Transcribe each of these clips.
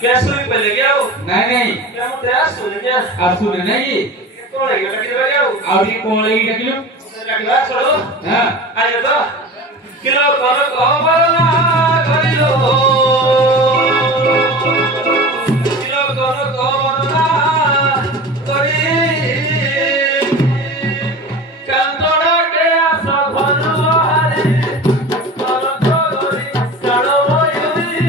क्या सुई पे ले गया हो? नहीं क्या मुझे आसू ले गया? आसू ने नहीं कौन है क्या किधर गया हो? और ये कौन लगी टकलू रखवा छोड़ो हां आइए तो किलो करो कबरना करिलो किलो करो कबरना करी कंदोड़ा के आसा भनु हरी करो करी चढ़ो युरी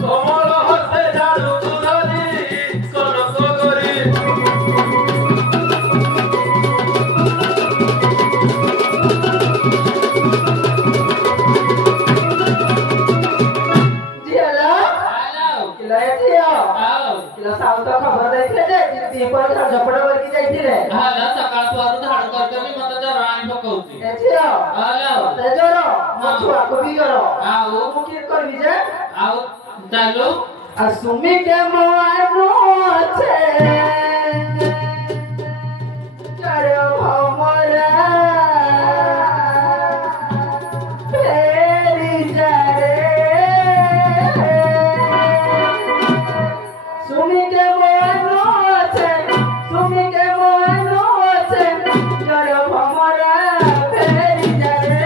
कमल हसे झाड़ू दुधरी करो करी Hello. Kila ya kila south खबर देखले जे पेपर का झपड़ा वर्गी जाईथिले हाला सकाळ पासून धाड करते मी मत जर राणी पकवती एथियो हाला तेजरो मछुआ को भी करो आओ मुके करबी जे आओ चालो असुमी के मवानो छे करो हमरा फेरी जारे सुमी के मवानो छे करो हमरा फेरी जारे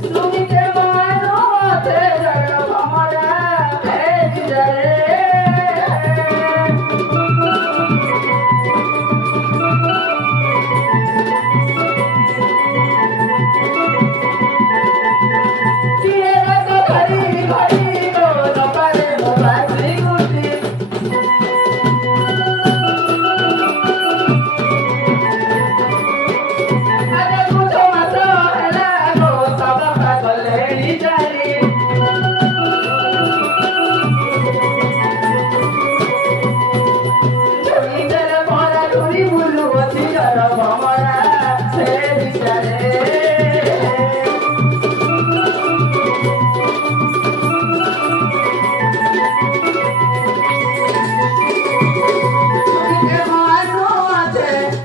सुमी के मवानो छे करो हमरा फेरी जारे किएरा तो भरी भरी गो न पारे मो बासी गुटी अरे मुझो मसो हला गो सब पागलेनी जारी झोली तेरे मोरा झोली बुलू बची जरा भमरा से बिचारे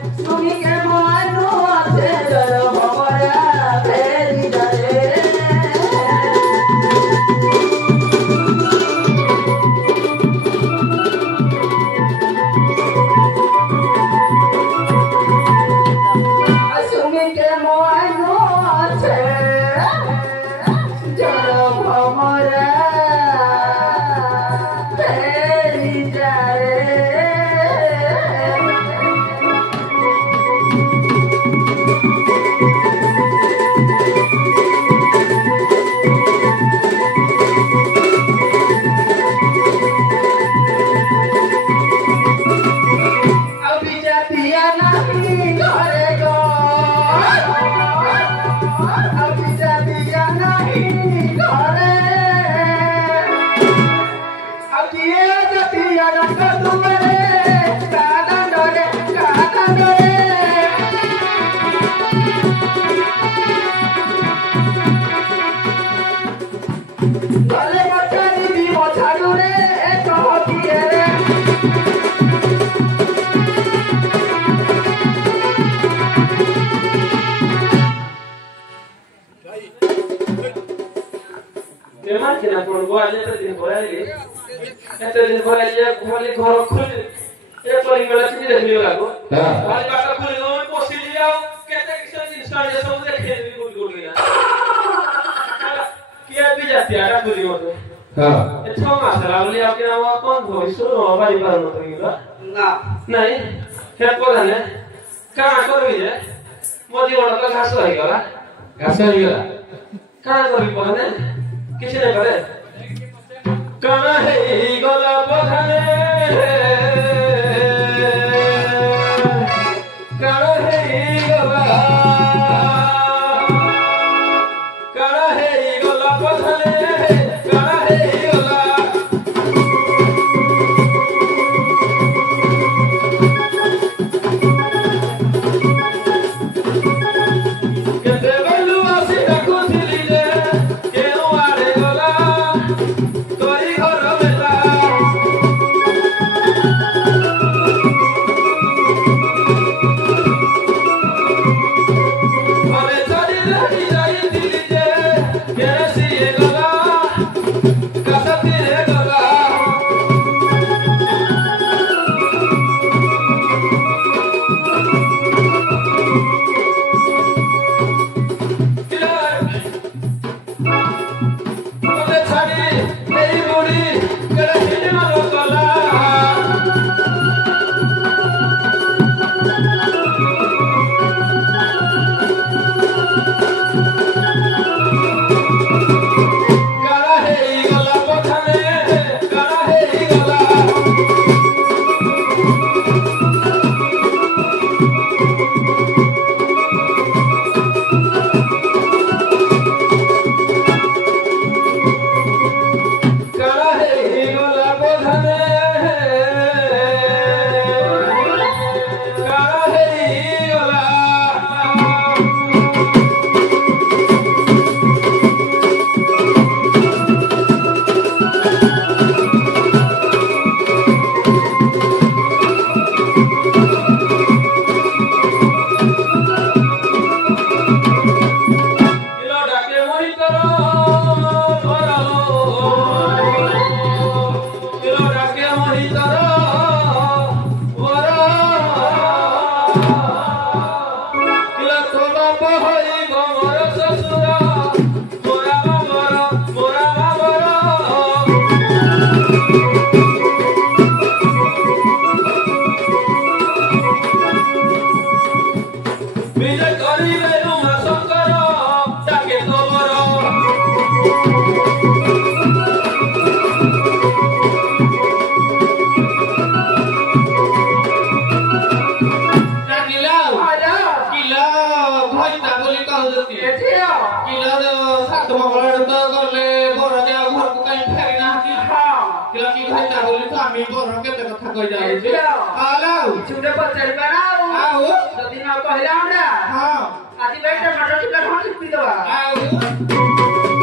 सुमी के मवानो छे जरो हमरा फेरी जारे सुमी के मवानो छे जरो हमरा फेरी जारे अभी जातिया नहीं घरे गो अभी जातिया नहीं घरे अभी ये जातिया रंग तुम्हारे काना डरे गले मचानी भी मचाडू रे कहो किए रे Memang kena perempuan dia tu dia boleh ni. Itu dia boleh dia boleh korok kul. Dia paling malas ni dah beliau lagu. Paling kata kul itu posisi dia kita kisah instan dia semua dia kena kul ni. Kia bija tiada kul itu. Itu masalah beliau kena awak kon भविष्य में हमारी बात मत रहिएगा ना नहीं क्या पता नहीं कहाँ करोगे ये मोदी वाला का घास रहेगा कहाँ करोगे पता नहीं किसी ने करे कहाँ है गला पधारे कहाँ है गला पधारे कहाँ है गला कहते बलुआ किला सात मंगल तो गले बर जा घर को कहीं फेरी ना कि हां किला की भाई ता बोली तो आमी बर के कथा कहि जाई छी आलो छुटे पचड़ बनाओ आओ जदी ना कहला हमरा हां आदि बैठ मटर टिका ढोल पी दवा आओ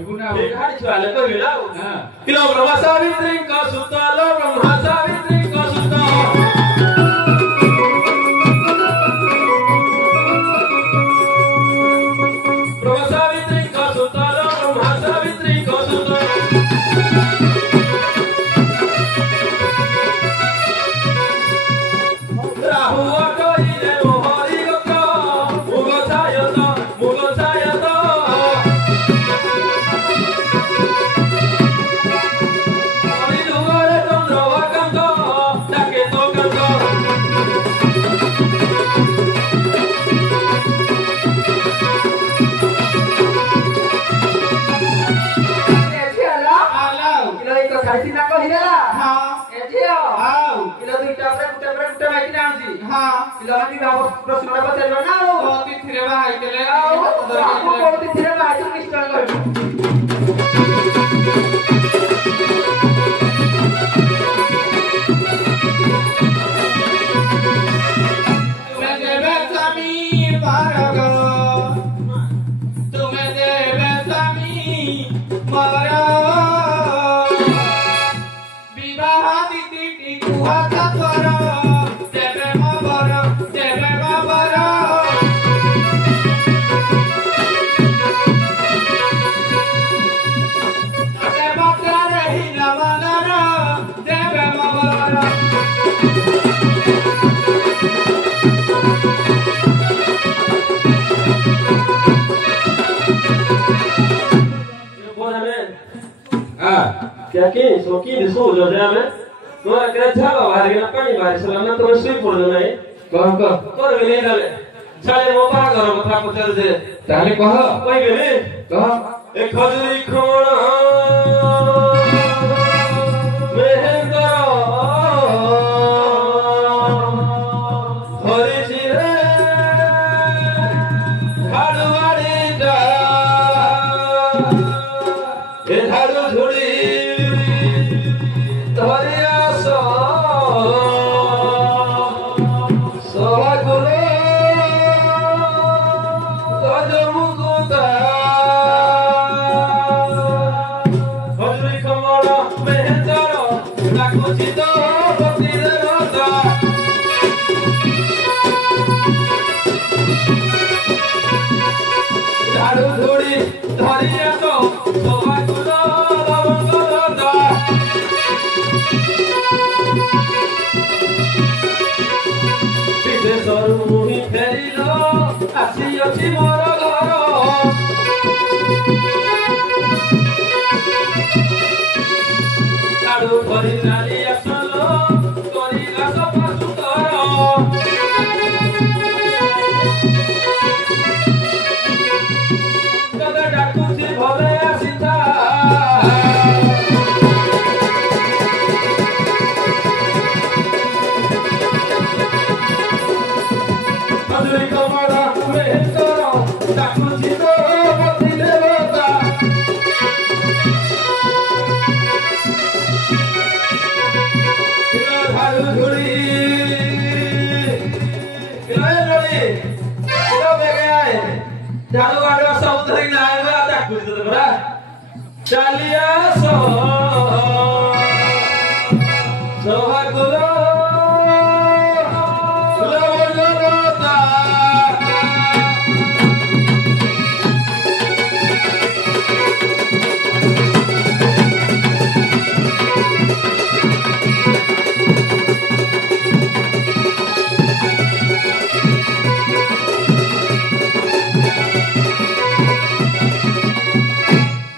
କହିବୁ ନା ଏ ଗାଡି ଛୁଆଲେ କହିବି ନା ହଁ କିଲୋ ବ୍ରହ୍ମା ସାବିତ୍ରୀଙ୍କ ସୁତ ଲୋ ବ୍ରହ୍ମା ସାବିତ୍ରୀଙ୍କ ସୁତ ବ୍ରହ୍ମା ସାବିତ୍ରୀଙ୍କ ସୁତ ଲୋ ବ୍ରହ୍ମା ସାବିତ୍ରୀଙ୍କ ସୁତ ରାହୁ ଅଟଇଲେ ମୋହରି ଗଛ ମୁଗ ଛାୟତ ହରିଯୁଗରେ ଚନ୍ଦ୍ରଭାକାନ୍ତ ଡାକେ ତୋ କାନ୍ତ ଏଠି ହେଲା ଆଲାଉ କିଲୋ ଏଇ କଥା ସିନା କହିଦେଲା ହଁ ଏଠି ଆଉ କିଲୋ ଦୁଇଟା ପରେ ଗୋଟେ ମାଇକି ଆଣୁଛି ହଁ କିଲୋ ବିବାହ ପ୍ରଶ୍ନଟା ପଚାରିବ ନା ଆଉ ତ ତିଥିରେ ବାହା ହେଇଥିଲେ ଆଉ କୋଉ ତିଥିରେ ବାହାରିଛୁ ନିଶ୍ଚୟ କହିବୁ ତୁମେ ଦେବେ ସ୍ୱାମୀ ପାରଗ ତୁମେ ଦେବେ ସ୍ୱାମୀ ମୋର ବିବାହ ତିଥିଟି କୁହା ତୋର ଦେବେ ମୋ ବର ଦେବେ ମୋ ବର ଦେବତାରେ ହିଲ ମନର ଦେବେ ମୋ ବର क्या कि सोकी दिसो जो जामे तो अगर झाला बाहर गेला पाणी बाहर सलाना तो सुई पडलो नाही कर गेले झाले झाले मो बागर कथा पचार दे ତାହେଲେ କହ कहि गेले କହ ए खजुरी खमण मेहंदर हरिची रे झाडुवाडी ए झाडू झुडी धरिया सभाकुले गजमुकुता हजुरी खमण मेहंदर डाकुची तो ପତିରେ ରତା ଝାଡୁ ଧୂଳି ଧରିଆ ତ ସଭାକୁଲ ଲବଙ୍ଗ ରତା ବିଦେଶରୁ ମୁହିଁ ଫେରିଲ ଆସିଅଛି ମୋର ଘର ଝାଡୁ କରି ନାଲି ଆସଲ କରିଲା ସଫା ସୁତର ତତେ ଡାକୁଛି ଭଲେ ଆସିଥା ହଜୁରୀ କମଳ ମେହେନ୍ଦର ଡାକୁଛି ତ ପତି ଦେବତା ঝাড়ু ঝুড়ি ঝাড়ু আড়ুয়া সব ধরি না আইবা ডাকুছি তো তোরা চালিয়া সভাকুল লবঙ্গরতা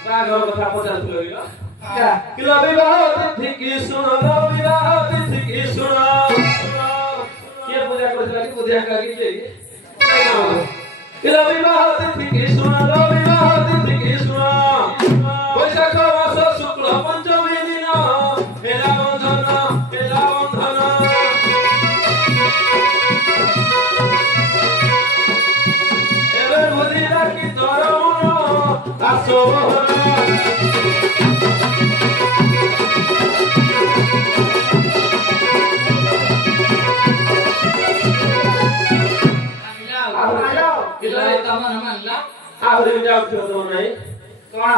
ବାହାଘର କଥା ପଚାରୁଥିଲ କିଲୋ ବିବାହ ତିଥି କି ଶୁଣ ଲୋ ବିବାହ ତିଥି କି ଶୁଣ କିଏ ପୂଜା କରିଥିଲା କି ପୂଜା କାକି କିଲୋ ବିବାହ ତିଥି କି ଶୁଣ ଲୋ ବିବାହ ତିଥି କି ଶୁଣ ବୈଶାଖ ମାସ ଶୁକ୍ଳ ପଞ୍ଚମୀ ଦିନ ହେଲା ବନ୍ଧନ ଏବେ ବୁଝିଲା କି ତୋର ମନ ଆସୋ ଆଉ କିଲୋ ତମର ମାନିଲା ଆହୁରି ବି ଯାଉଥିବ ତମ ନାହିଁ କଣ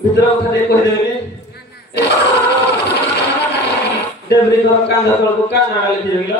ଭିତର କଥା ଟିକେ କହିଦେବି ଦେବରୀ ଘର କାନ୍ଧ ତଳକୁ କାନ ଆଡ଼େ ଲେଖିଦେବି